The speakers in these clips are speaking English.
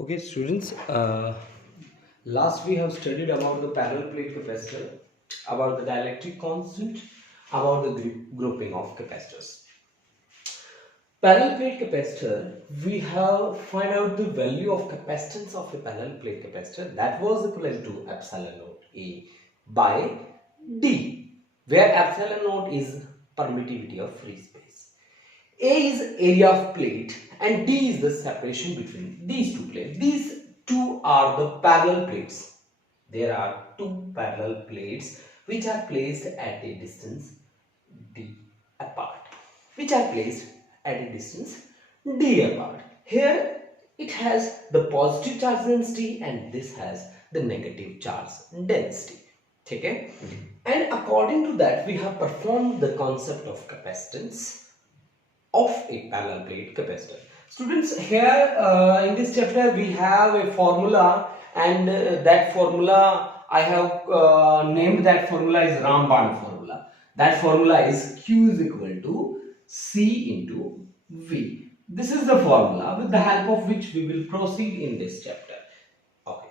Okay, students, last we have studied about the parallel plate capacitor, about the dielectric constant, about the grouping of capacitors. Parallel plate capacitor, we have find out the value of capacitance of a parallel plate capacitor that was equivalent to epsilon naught A by D, where epsilon naught is permittivity of free space. A is area of plate and D is the separation between these two plates. These two are the parallel plates. There are two parallel plates which are placed at a distance D apart. Which are placed at a distance D apart. Here it has the positive charge density and this has the negative charge density. Okay? And according to that we have performed the concept of capacitance of a parallel plate capacitor. Students, here in this chapter we have a formula and that formula I have named that formula is Ramban formula. That formula is Q is equal to C into V. This is the formula with the help of which we will proceed in this chapter. Okay.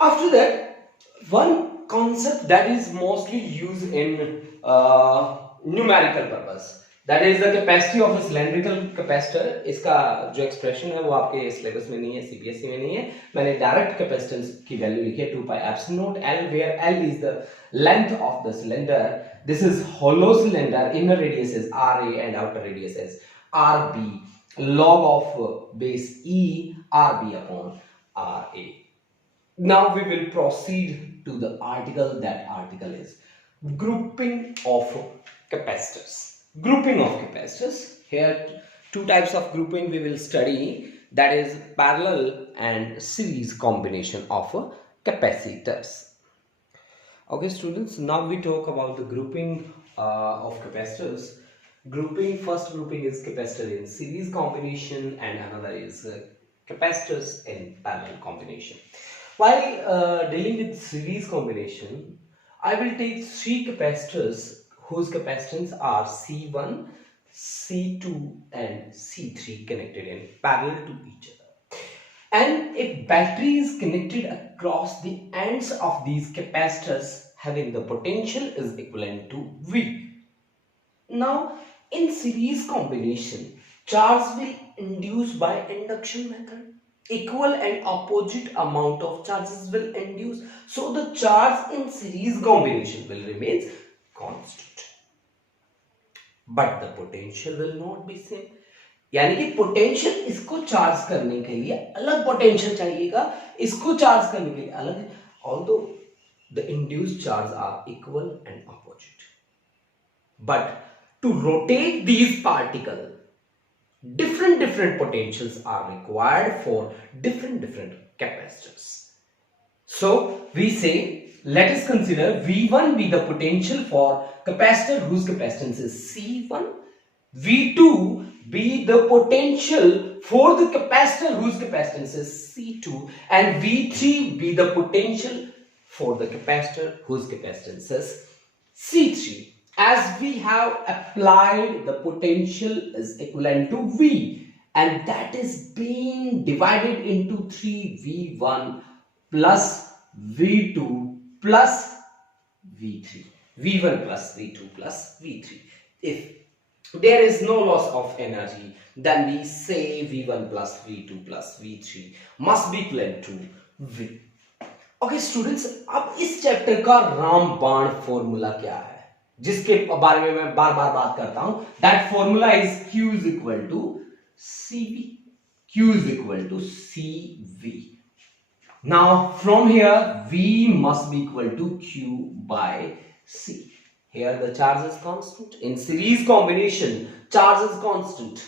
After that, one concept that is mostly used in numerical purpose, that is the capacity of a cylindrical capacitor. इसका जो expression है वो आपके syllabus में नहीं है, CBSE में नहीं है. मैंने direct capacitance की value लिखी है 2 pi epsilon naught L, where L is the length of the cylinder. This is hollow cylinder. Inner radius is RA and outer radius is RB. Log of base E RB upon RA. Now we will proceed to the article. That article is grouping of capacitors. Grouping of capacitors. Here two types of grouping we will study, that is parallel and series combination of capacitors. Okay students, now we talk about the grouping of capacitors. First grouping is capacitor in series combination and another is capacitors in parallel combination. While dealing with series combination, I will take three capacitors whose capacitance are C1, C2 and C3 connected in parallel to each other. And a battery is connected across the ends of these capacitors having the potential is equivalent to V. Now, in series combination, charge will induce by induction method. Equal and opposite amount of charges will induce. So, the charge in series combination will remain constant. But the potential will not be same. यानी कि potential इसको charge करने के लिए अलग potential चाहिएगा, इसको charge करने के लिए अलग है. Although the induced charges are equal and opposite, but to rotate these particles, different potentials are required for different capacitors. So we say, let us consider V1 be the potential for capacitor whose capacitance is C1, V2 be the potential for the capacitor whose capacitance is C2, and V3 be the potential for the capacitor whose capacitance is C3. As we have applied, the potential is equivalent to V, and that is being divided into 3, V1 plus V2 plus V3. V1 plus V2 plus V3. If there is no loss of energy, then we say V1 plus V2 plus V3 must be equivalent to V. Okay students, अब इस chapter का रामबाण formula क्या है जिसके बारे में मैं बार बार बात करता हूं. That formula is Q is equal to CV. Q is equal to CV. Now from here V must be equal to Q by C. Here the charge is constant. In series combination, charge is constant.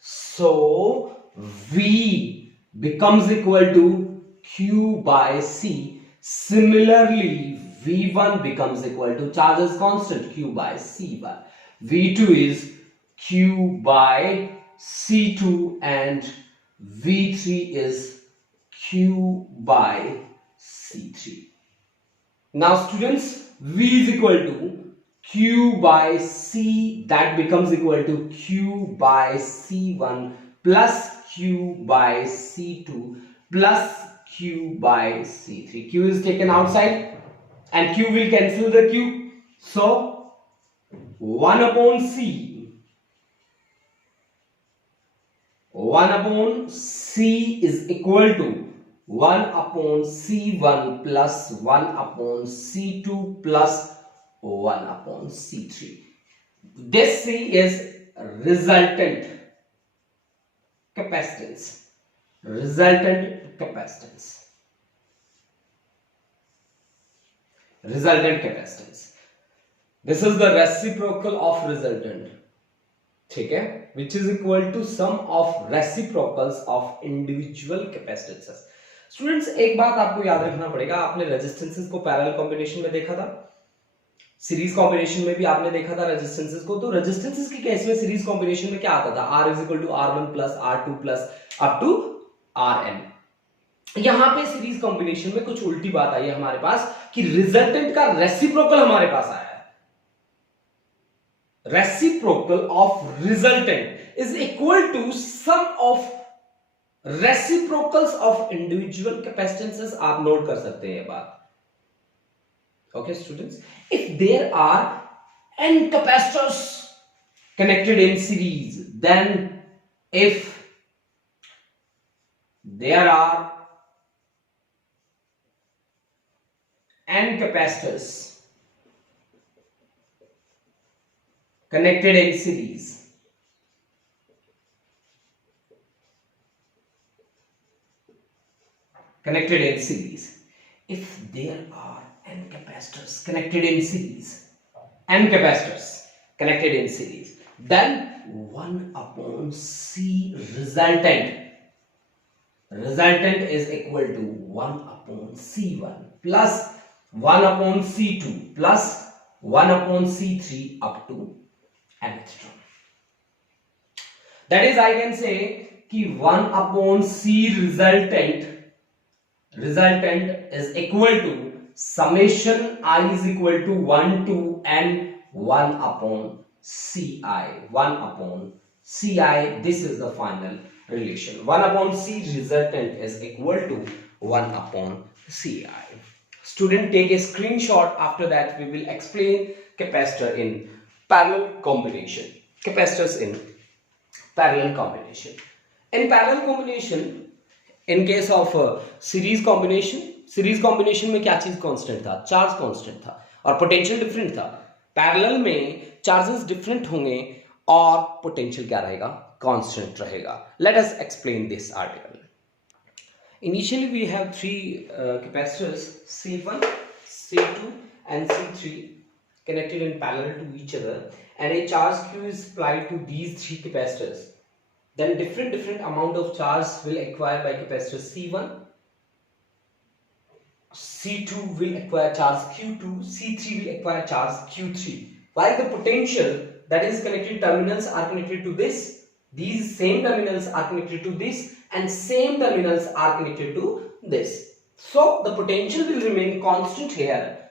So V becomes equal to Q by C. Similarly, V1 becomes equal to charge is constant, Q by C1. V2 is Q by C2 and V3 is Q by C3. Now students, V is equal to Q by C, that becomes equal to Q by C1 plus Q by C2 plus Q by C3. Q is taken outside and Q will cancel the Q. So 1 upon C is equal to 1 upon C1 plus 1 upon C2 plus 1 upon C3. This C is resultant capacitance. Resultant capacitance. Resultant capacitance. This is the reciprocal of resultant. ठीक है, which is equal to sum of reciprocals of individual capacitances. Students एक बात आपको याद रखना पड़ेगा, आपने resistances को पैरेलल कॉम्बिनेशन में देखा था, सीरीज कॉम्बिनेशन में भी आपने देखा था रेजिस्टेंसेस को. तो रेजिस्टेंसेस की केस में सीरीज कॉम्बिनेशन में क्या आता था, R is equal to R1 plus R2 plus up to Rn. यहां पे सीरीज कॉम्बिनेशन में कुछ उल्टी बात आई है हमारे पास कि रिजल्टेंट का रेसिप्रोकल हमारे पास आया है. Reciprocal of resultant is equal to sum of reciprocals of individual capacitances. आप नोट कर सकते हैं ये बात. Okay students, if there are n capacitors connected in series, then if there are n capacitors connected in series, if there are n capacitors connected in series, then 1 upon C resultant is equal to 1 upon C1 plus 1 upon C2 plus 1 upon C3 up to nth term. That is, I can say कि 1 upon C resultant is equal to summation I is equal to 1 to n 1 upon Ci. This is the final relation. 1 upon C resultant is equal to 1 upon Ci. Student, take a screenshot. After that we will explain capacitor in parallel combination. Capacitors in parallel combination. In parallel combination, in case of series combination में क्या चीज constant था, charge constant था और potential different था. Parallel में charges different होंगे और पोटेंशियल क्या रहेगा, कांस्टेंट रहेगा. Let us explain this article. Initially we have three capacitors C1, C2 and C3 connected in parallel to each other, and a charge Q is applied to these three capacitors. Then different amount of charge will acquire by capacitor C1, C2 will acquire charge Q2, C3 will acquire charge Q3. While the potential, that is connected terminals, are connected to this, these same terminals are connected to this, and same terminals are connected to this. So the potential will remain constant here,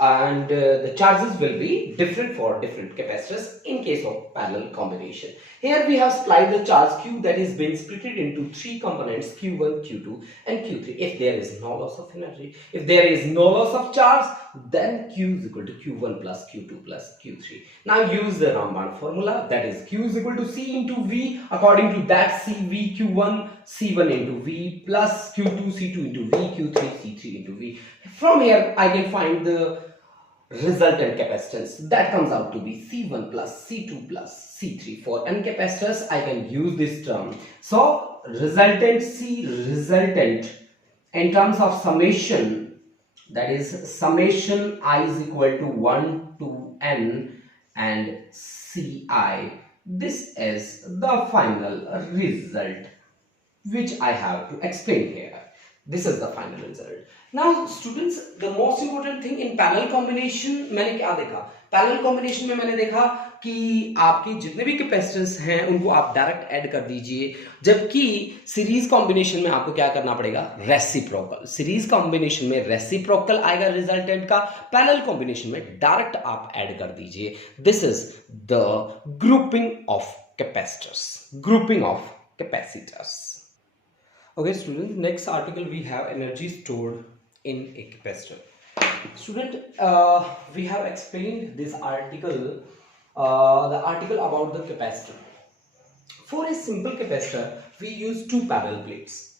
and the charges will be different for different capacitors in case of parallel combination. Here we have supplied the charge Q that is being split into three components, Q1, Q2 and Q3. If there is no loss of energy, if there is no loss of charge, then Q is equal to Q1 plus Q2 plus Q3. Now use the Raman formula, that is Q is equal to C into V. According to that, CV Q1 C1 into V plus Q2 C2 into V, Q3 C3 into V. From here I can find the resultant capacitance, that comes out to be C1 plus C2 plus C3. For n capacitors I can use this term. So resultant in terms of summation, that is summation I is equal to 1 to n and Ci. This is the final result which I have to explain here. This is the final result. Now students, the most important thing in parallel combination, मैंने क्या देखा, parallel combination में मैंने देखा कि आपके जितने भी कैपेसिटेंस हैं उनको आप डायरेक्ट ऐड कर दीजिए, जबकि सीरीज कॉम्बिनेशन में आपको क्या करना पड़ेगा, रेसिप्रोकल. सीरीज कॉम्बिनेशन में रेसिप्रोकल आएगा रिजल्टेंट का, पैरेलल कॉम्बिनेशन में डायरेक्ट आप ऐड कर दीजिए. This is the grouping of capacitors. Grouping of capacitors. Okay students, next article we have energy stored in a capacitor. Student, we have explained this article, the article about the capacitor. For a simple capacitor we use two parallel plates.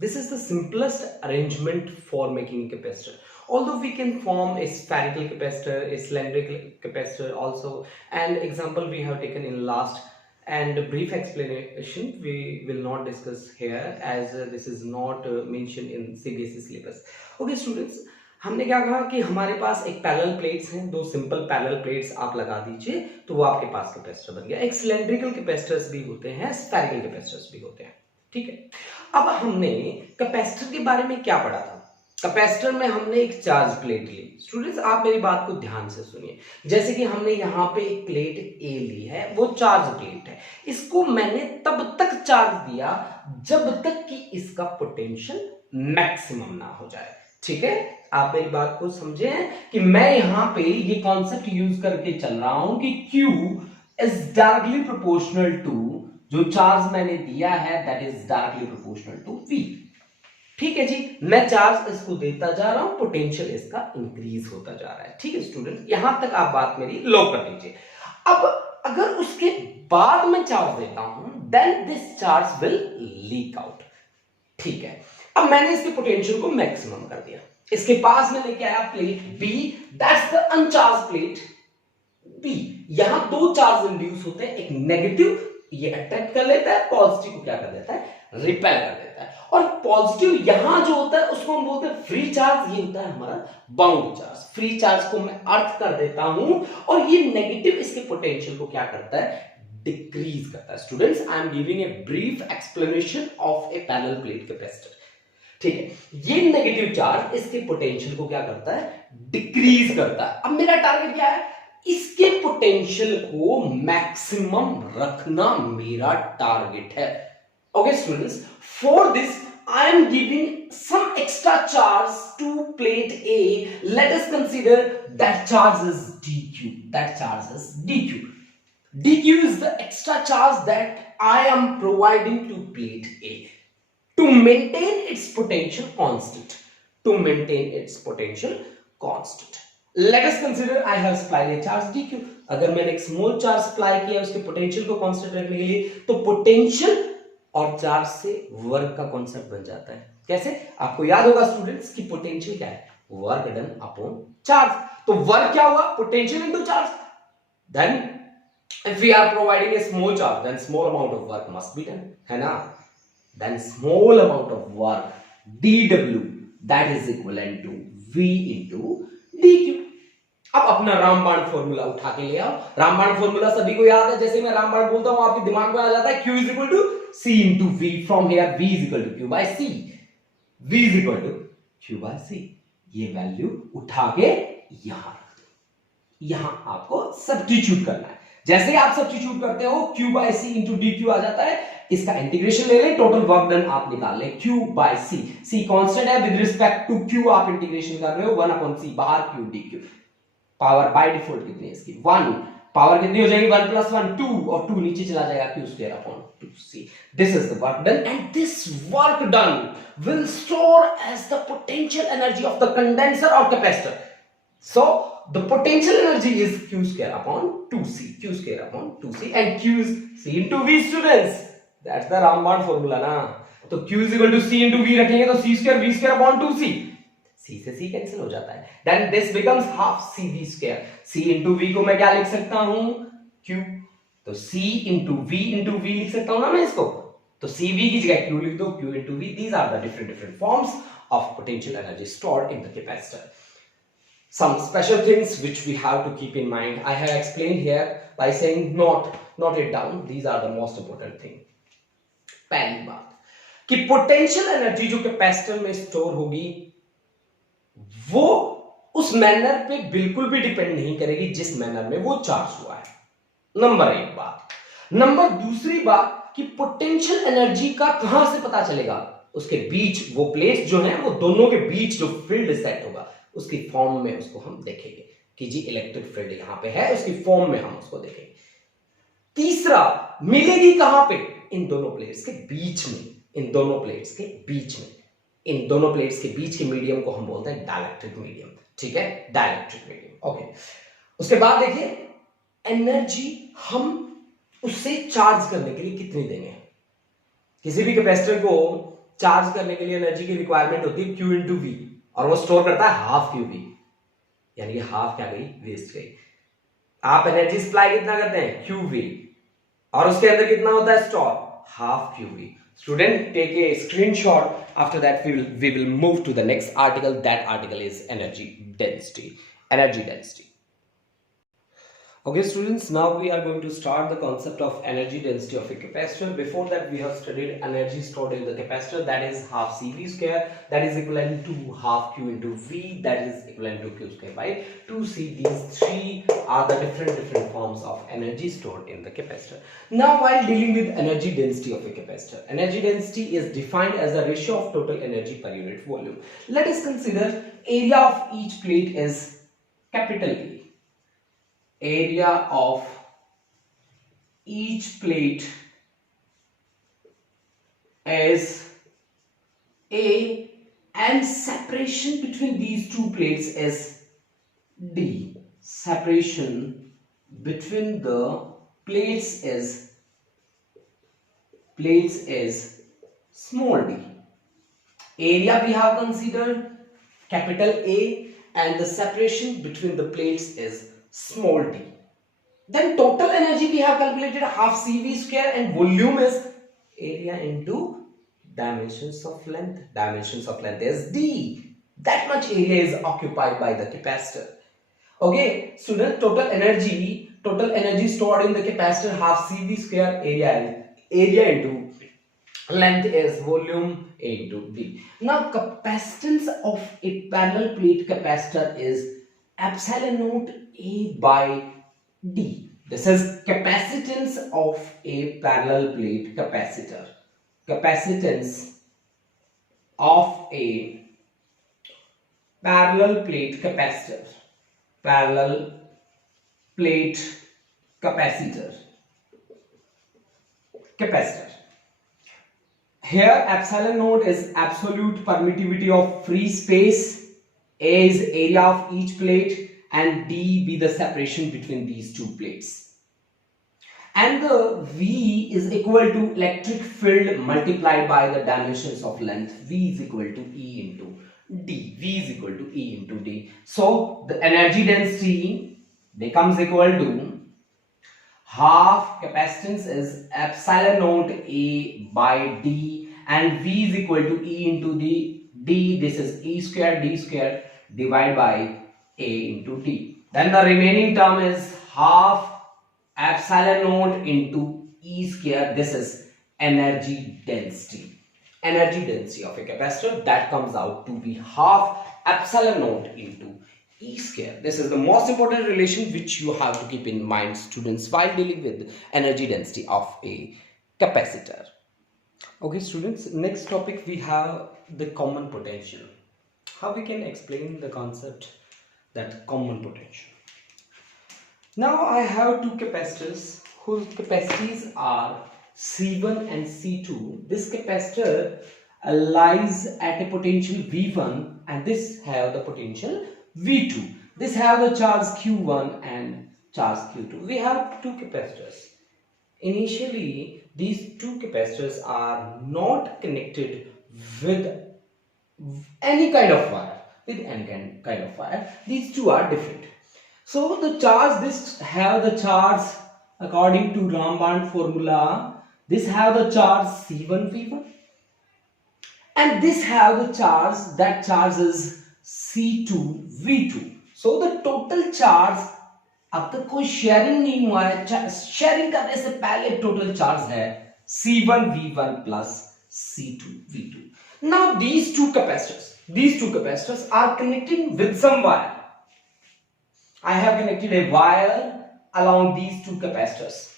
This is the simplest arrangement for making a capacitor. Although we can form a spherical capacitor, a cylindrical capacitor also, and example we have taken in last, and brief explanation we will not discuss here as this is not mentioned in CBSE syllabus. Okay students, हमने क्या कहा कि हमारे पास एक parallel plates हैं, दो simple parallel plates आप लगा दीजिए तो वो आपके पास कैपेसिटर बन गया. एक सिलेंड्रिकल कैपेसिटर्स भी होते हैं, स्फेरिकल कैपेसिटर्स भी होते हैं. ठीक है, अब हमने कैपेसिटर के बारे में क्या पढ़ा था? कैपेसिटर में हमने एक चार्ज प्लेट ली. स्टूडेंट्स आप मेरी बात को ध्यान से सुनिए. जैसे कि हमने यहाँ पे एक प्लेट ए ली है, वो चार्ज प्लेट है. इसको मैंने तब तक चार्ज दिया जब तक कि इसका पोटेंशियल मैक्सिमम ना हो जाए. ठीक है, आप मेरी बात को समझे कि मैं यहाँ पे ये कॉन्सेप्ट यूज करके चल रहा हूं कि Q is directly proportional to जो चार्ज मैंने दिया है, that is directly proportional to V. ठीक है जी, मैं चार्ज इसको देता जा रहा हूं, पोटेंशियल इसका इंक्रीज होता जा रहा है. ठीक है स्टूडेंट, यहां तक आप बात मेरी लो कर लीजिए. अब अगर उसके बाद मैं चार्ज देता हूं, then this charge will leak out. ठीक है, अब मैंने इसके पोटेंशियल को मैक्सिमम कर दिया. इसके पास में लेके आया plate B, that's the अनचार्ज plate B. यहां दो चार्ज इंड्यूस होते हैं, एक नेगेटिव ये अट्रैक्ट कर लेता है, पॉजिटिव को क्या कर देता है, रिपेल कर देता है. और पॉजिटिव यहां जो होता है उसको हम बोलते हैं फ्री चार्ज, ये होता है हमारा बाउंड चार्ज. फ्री चार्ज को मैं अर्थ कर देता हूं और ये नेगेटिव इसके पोटेंशियल को क्या करता है, डिक्रीज करता है. Students I am giving a brief explanation of A parallel plate capacitor. ठीक है, ये नेगेटिव चार्ज इसके पोटेंशियल को क्या करता है, डिक्रीज करता है. अब मेरा टारगेट क्या है, इसके पोटेंशियल को मैक्सिमम रखना मेरा टारगेट है. Okay students, for this I am giving some extra charge to plate A. Let us consider that charge is dq. That charge is dq. dq is the extra charge that I am providing to plate A to maintain its potential constant. To maintain its potential constant. Let us consider I have supplied a charge dq. अगर मैंने एक small charge apply किया उसके potential को constant रखने के लिए, तो पोटेंशियल और चार्ज से वर्क का कॉन्सेप्ट बन जाता है. कैसे? आपको याद होगा स्टूडेंट्स कि पोटेंशियल क्या है, वर्क डन अपॉन चार्ज. तो वर्क क्या हुआ, potential into charge. Then if we are providing a small charge, then small amount of work must be done, है ना. Then small amount of work dw that is equivalent to v into dq. अब अपना रामबाण formula उठा के ले आओ. रामबाण फॉर्मूला सभी को याद है. जैसे मैं रामबाण बोलता हूं आपके दिमाग में आ जाता है q is equal to c into v. From here v is equal to q by c. v is equal to q by c. ये वैल्यू उठा के यहां रख दो. यहां आपको सब्स्टिट्यूट करना है. जैसे ही आप सब्स्टिट्यूट करते हो q by c into dq आ जाता है. इसका इंटीग्रेशन ले लें, टोटल वर्क डन आप निकाल लें. q by c, c constant है, विद रिस्पेक्ट टू q आप इंटीग्रेशन कर रहे हो. 1 upon c बाहर q dq. Power by default कितनी है इसकी, 1. पावर कितनी हो जाएगी, 1 plus 1 2, और 2 नीचे चला जाएगा, q square upon 2c. This is the work done, and this work done will store as the potential energy of the condenser or capacitor. So the potential energy is q square upon 2c. q square upon 2c, and q is c into v. Students, that's the Raman formula ना. तो q is equal to c into v रखेंगे तो c square v square upon 2c. c से c cancel हो जाता है. Then this becomes half cv square. c into v को मैं क्या लिख सकता हूं, q. तो c into v लिख सकता हूं ना मैं इसको. तो cv की जगह q लिख दो, q into v. These are the different forms of potential energy stored in the capacitor. Some special things which we have to keep in mind, I have explained here by saying note it down. These are the most important thing. पहली बात कि potential energy जो capacitor में store होगी वो उस manner पे बिल्कुल भी डिपेंड नहीं करेगी जिस मैनर में वो चार्ज हुआ है. नंबर एक बात. नंबर दूसरी बात कि पोटेंशियल एनर्जी का कहां से पता चलेगा, उसके बीच वो प्लेट्स जो हैं वो दोनों के बीच जो फील्ड सेट होगा उसकी फॉर्म में उसको हम देखेंगे कि जी इलेक्ट्रिक फील्ड यहां पे है, उसकी फॉर्म में हम उसको देखेंगे. तीसरा, मिलेगी कहां पे, इन दोनों प्लेट्स के बीच में, इन दोनों प्लेट्स के बीच में, इन दोनों प्लेट्स के बीच के मीडियम को हम बोलते हैं डाइलेक्ट्रिक मीडियम, ठीक है, डाइलेक्ट्रिक मीडियम। ओके, उसके बाद देखिए एनर्जी हम उससे चार्ज करने के लिए कितनी देंगे। किसी भी कैपेसिटर को चार्ज करने के लिए एनर्जी की रिक्वायरमेंट होती है Q इंटू वी, और वो स्टोर करता है हाफ क्यू वी, यानी हाफ क्या गई, वेस्ट गई। आप एनर्जी सप्लाई कितना करते हैं, क्यू वी, और उसके अंदर कितना होता है store, half Q V. Student, take a screenshot. After that, we will move to the next article. That article is energy density. Energy density. Okay, students. Now we are going to start the concept of energy density of a capacitor. Before that, we have studied energy stored in the capacitor. That is half CV square. That is equivalent to half Q into V. That is equivalent to Q square by 2C. These three are the different forms of energy stored in the capacitor. Now, while dealing with energy density of a capacitor, energy density is defined as the ratio of total energy per unit volume. Let us consider area of each plate is capital A. Area of each plate is A, and separation between these two plates is D. Separation between the plates is small d. Area we have considered capital A, and the separation between the plates is small d. Then total energy we have calculated half CV square, and volume is area into dimensions of length. Dimensions of length is d. That much area is occupied by the capacitor. Okay, student, total energy stored in the capacitor half CV square, area into length is volume A into d. Now capacitance of a parallel plate capacitor is epsilon naught A by D. This is capacitance of a parallel plate capacitor. Capacitance of a parallel plate capacitor. Parallel plate capacitor. Capacitor. Here epsilon naught is absolute permittivity of free space. A is area of each plate, and D be the separation between these two plates. And the V is equal to electric field multiplied by the dimensions of length. V is equal to E into D. V is equal to E into D. So the energy density becomes equal to half capacitance is epsilon naught A by D, and V is equal to E into D. This is E square D square divided by A into D. Then the remaining term is half epsilon naught into E square. This is energy density. Energy density of a capacitor, that comes out to be half epsilon naught into E square. This is the most important relation which you have to keep in mind, students, while dealing with energy density of a capacitor. Okay, students, next topic we have the common potential. How we can explain the concept that common potential. Now I have two capacitors whose capacities are C1 and C2. This capacitor lies at a potential V1, and this have the potential V2. This have the charge Q1 and charge Q2. We have two capacitors. Initially, these two capacitors are not connected with any kind of wire. These two are different. So the charge, this have the charge according to Ramband formula. This have the charge C1 V1, and this have the charge, that charge is C2 V2. So the total charge, अब तक कोई sharing नहीं हुआ है, sharing करने से पहले total charge है C1 V1 plus C2 V2. Now these two capacitors are connecting with some wire. I have connected a wire along these two capacitors.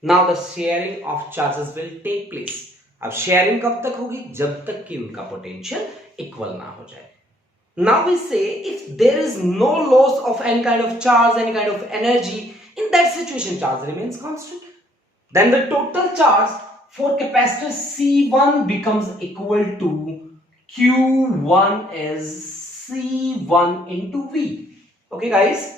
Now the sharing of charges will take place. अब sharing कब तक होगी? जब तक कि उनका potential equal ना हो जाए. Now we say if there is no loss of any kind of charge, any kind of energy, in that situation charge remains constant. Then the total charge for capacitor C1 becomes equal to Q1 is C1 into V. Okay guys,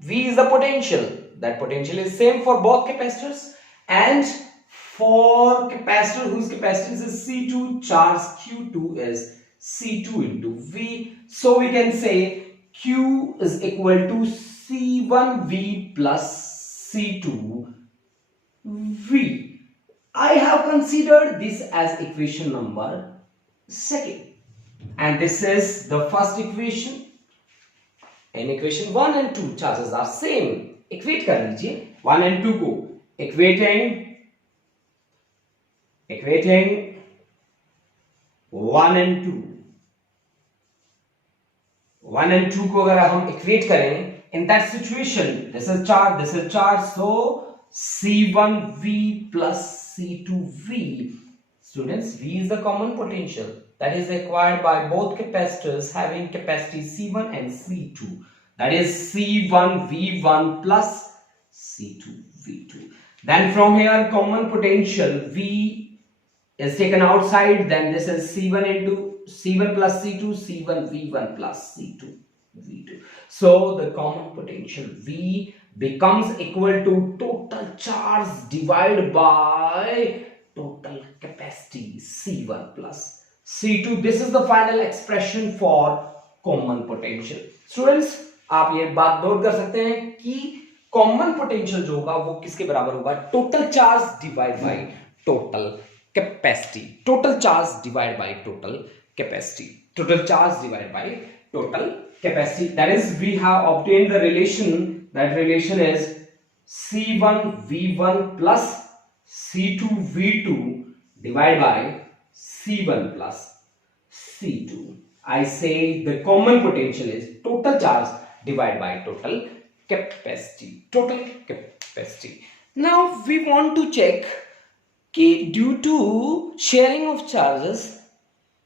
V is the potential. That potential is same for both capacitors, and for capacitor whose capacitance is C2, charge Q2 is C2 into V. So we can say Q is equal to C1V plus C2V. I have considered this as equation number 2, and this is the first equation. In equation 1 and 2 charges are same. Equate कर लीजिए 1 and 2 को. Equating 1 and 2. 1 and 2 को अगर हम equate करें, in that situation, this is charge, so C1V plus C2V. Students, V is the common potential that is acquired by both capacitors having capacity C1 and C2. That is C1V1 plus C2V2. Then from here, common potential V is taken outside. Then this is C1 into C1 plus C2, C1V1 plus C2V2. So the common potential V becomes equal to total charge divided by total capacity C1 plus C2. This is the final expression for common potential. Students, आप ये बात note कर सकते हैं कि common potential जो होगा वो किसके बराबर होगा? Total charge divide by total capacity. Total charge divide by total capacity. Total charge divide by total capacity. That is, we have obtained the relation. That relation is C1V1 plus C2V2 divided by C1 plus C2. I say the common potential is total charge divided by total capacity. Total capacity. Now we want to check कि due to sharing of charges,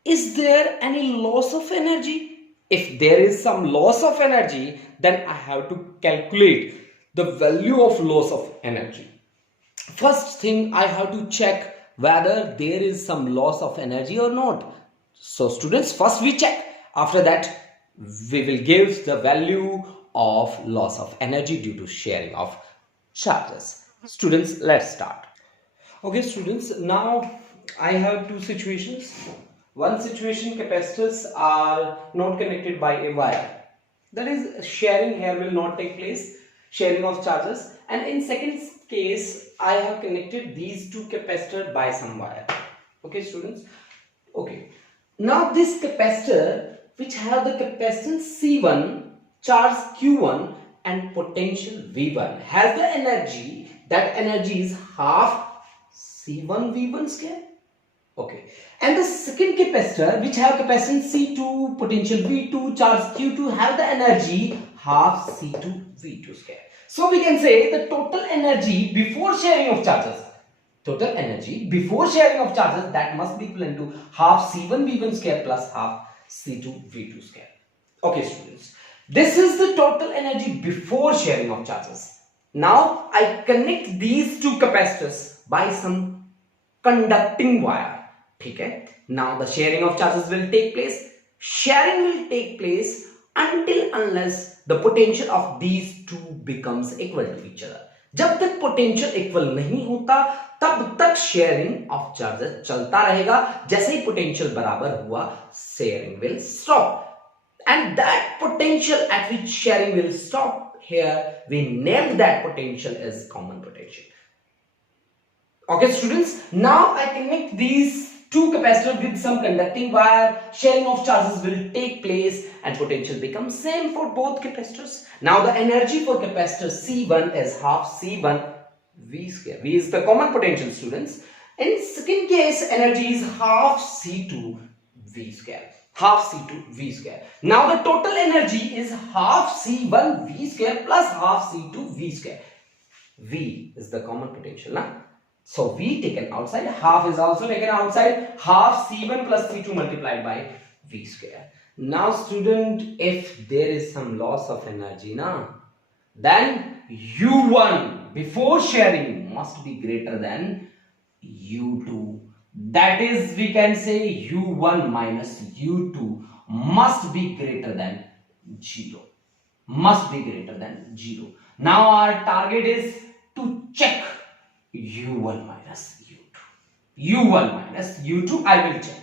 is there any loss of energy? If there is some loss of energy, then I have to calculate the value of loss of energy. First thing, I have to check whether there is some loss of energy or not. So students, first we check. After that, we will give the value of loss of energy due to sharing of charges. Students, let's start. Okay students, now I have two situations. One situation, capacitors are not connected by a wire. That is, sharing here will not take place, sharing of charges. And in second case, I have connected these two capacitors by some wire. Okay students? Okay. Now this capacitor, which have the capacitance C1, charge Q1 and potential V1, has the energy. That energy is half C1 V1 square. Okay, and the second capacitor, which have capacitance C2, potential V2, charge Q2, have the energy half C2 V2 square. So we can say the total energy before sharing of charges, that must be equivalent to half C1 V1 square plus half C2 V2 square. Okay students, this is the total energy before sharing of charges. Now I connect these two capacitors by some conducting wire. Okay. Now the sharing of charges will take place. Sharing will take place unless the potential of these two becomes equal to each other. जब तक potential equal नहीं होता तब तक sharing of charges चलता रहेगा. जैसे ही potential बराबर हुआ, sharing will stop. And that potential at which sharing will stop, here we named that potential as common potential. Okay students, now I connect these two capacitors with some conducting wire. Sharing of charges will take place and potential becomes same for both capacitors. Now the energy for capacitor C1 is half C1 V square. V is the common potential students. In second case, energy is half C2 V square. Half C2 V square. Now the total energy is half C1 V square plus half C2 V square. V is the common potential. Now, so V taken outside, half is also taken outside, half C1 plus C2 multiplied by V square. Now student, if there is some loss of energy, then U1 before sharing must be greater than U2. That is, we can say U1 minus U2 must be greater than 0. Must be greater than 0. Now our target is to check U1 minus U2. U1 minus U2 I will check.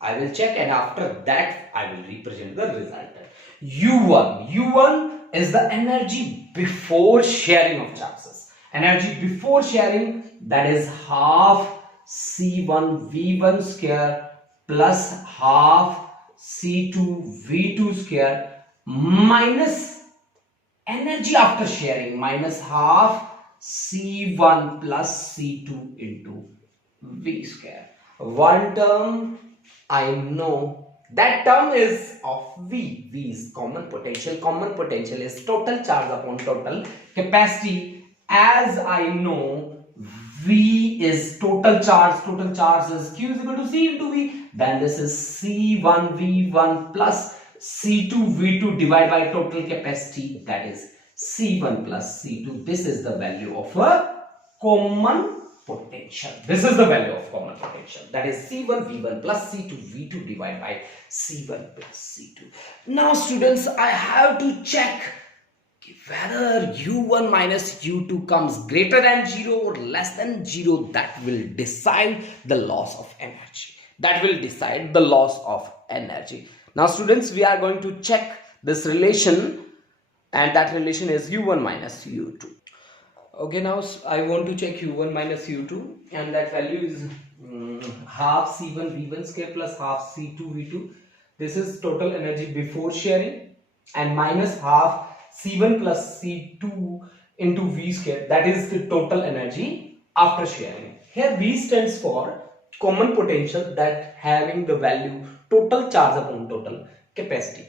I will check, and after that I will represent the result. U1 is the energy before sharing of charges. Energy before sharing, that is half C1 V1 square plus half C2 V2 square minus energy after sharing minus half C1 plus C2 into V square. One term I know, that term is of V. V is common potential. Common potential is total charge upon total capacity. As I know, V is total charge. Total charge is Q is equal to C into V. Then this is C1 V1 plus C2 V2 divided by total capacity. That is C1 plus C2. This is the value of a common potential. This is the value of common potential. That is C1 V1 plus C2 V2 divided by C1 plus C2. Now students, I have to check whether U1 minus U2 comes greater than 0 or less than 0. That will decide the loss of energy. That will decide the loss of energy. Now students, we are going to check this relation, and that relation is U1 minus U2. Okay, now I want to check U1 minus U2, and that value is half C1 V1 square plus half C2 V2. This is total energy before sharing, and minus half C1 plus C2 into V square. That is the total energy after sharing. Here V stands for common potential, that having the value total charge upon total capacity.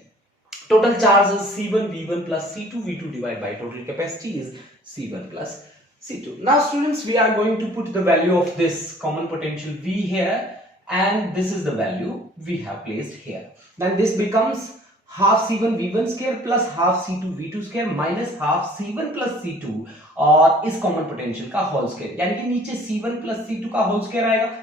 Total charge is C1 V1 plus C2 V2 divided by total capacity is C1 plus C2. Now students, we are going to put the value of this common potential V here, and this is the value we have placed here. Then this becomes half C1 V1 square plus half C2 V2 square minus half C1 plus C2 और इस common potential का whole square, यानी कि नीचे C1 plus C2 का whole square आएगा,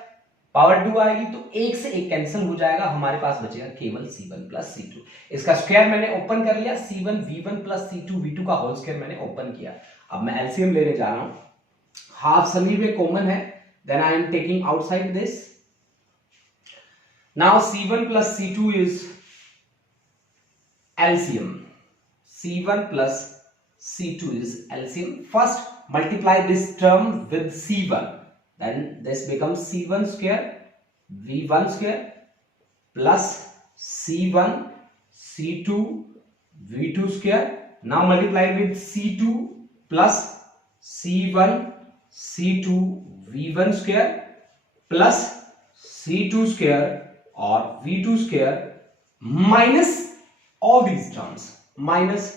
power 2 आएगी, तो एक से एक कैंसिल हो जाएगा, हमारे पास बचेगा केवल C1 प्लस C2. इसका स्क्वायर मैंने ओपन कर लिया, C1 V1 plus C2 V2 का होल स्क्वायर मैंने ओपन किया. अब मैं एलसीएम लेने जा रहा हूं. हाफ सभी में कॉमन है, then I am taking outside this. Now C1 plus C2 is LCM. C1 plus C2 is LCM. First multiply this term with C1. Then this becomes C1 square V1 square plus C1 C2 V2 square. Now multiply with C2 plus C1 C2 V1 square plus C2 square or V2 square minus all these terms minus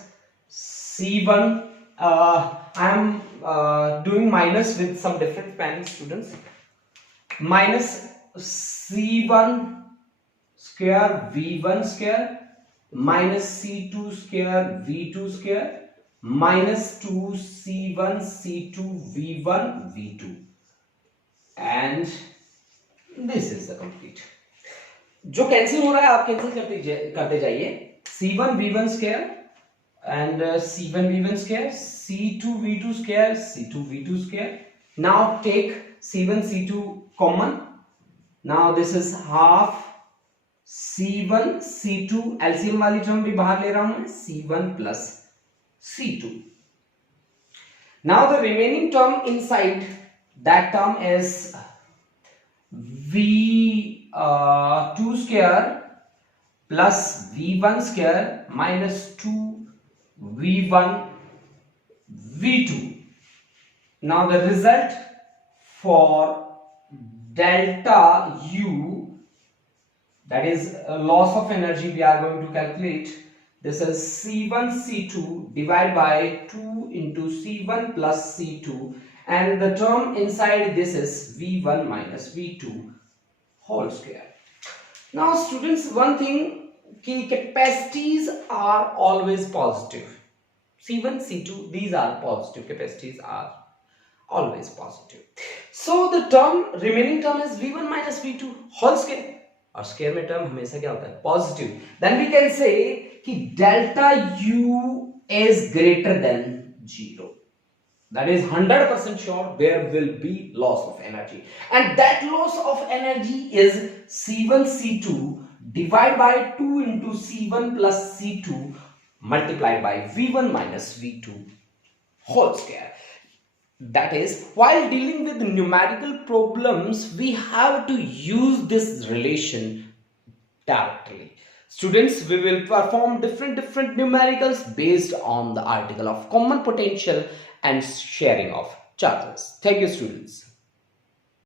C1. I am doing minus with some different pen, students. Minus C1 square V1 square minus C2 square V2 square minus 2C1 C2 V1 V2, and this is the complete. जो cancel हो रहा है आप cancel करते जाइए. C1 V1 square and C1 V1 square, C2 V2 square, C2 V2 square. Now take C1 C2 common. Now this is half C1 C2, LCM वाली term भी बाहर ले रहा हूं मैं, C1 plus C2. Now the remaining term inside, that term is V2 square plus V1 square minus 2V1 V2. Now the result for delta U, that is a loss of energy, we are going to calculate. This is C1 C2 divided by 2 into C1 plus C2, and the term inside this is V1 minus V2 whole square. Now students, one thing, ki capacities are always positive. C1 C2, these are positive, capacities are always positive. So the remaining term is v1 minus v2 whole square. और square में term हमेशा क्या होता है positive. Then we can say कि delta u is greater than 0. That is 100% sure there will be loss of energy, and that loss of energy is C1 C2 divided by 2 into C1 plus C2 multiplied by V1 minus V2 whole square. That is, while dealing with numerical problems, we have to use this relation directly. Students, we will perform different numericals based on the article of common potential and sharing of charges. Thank you, students.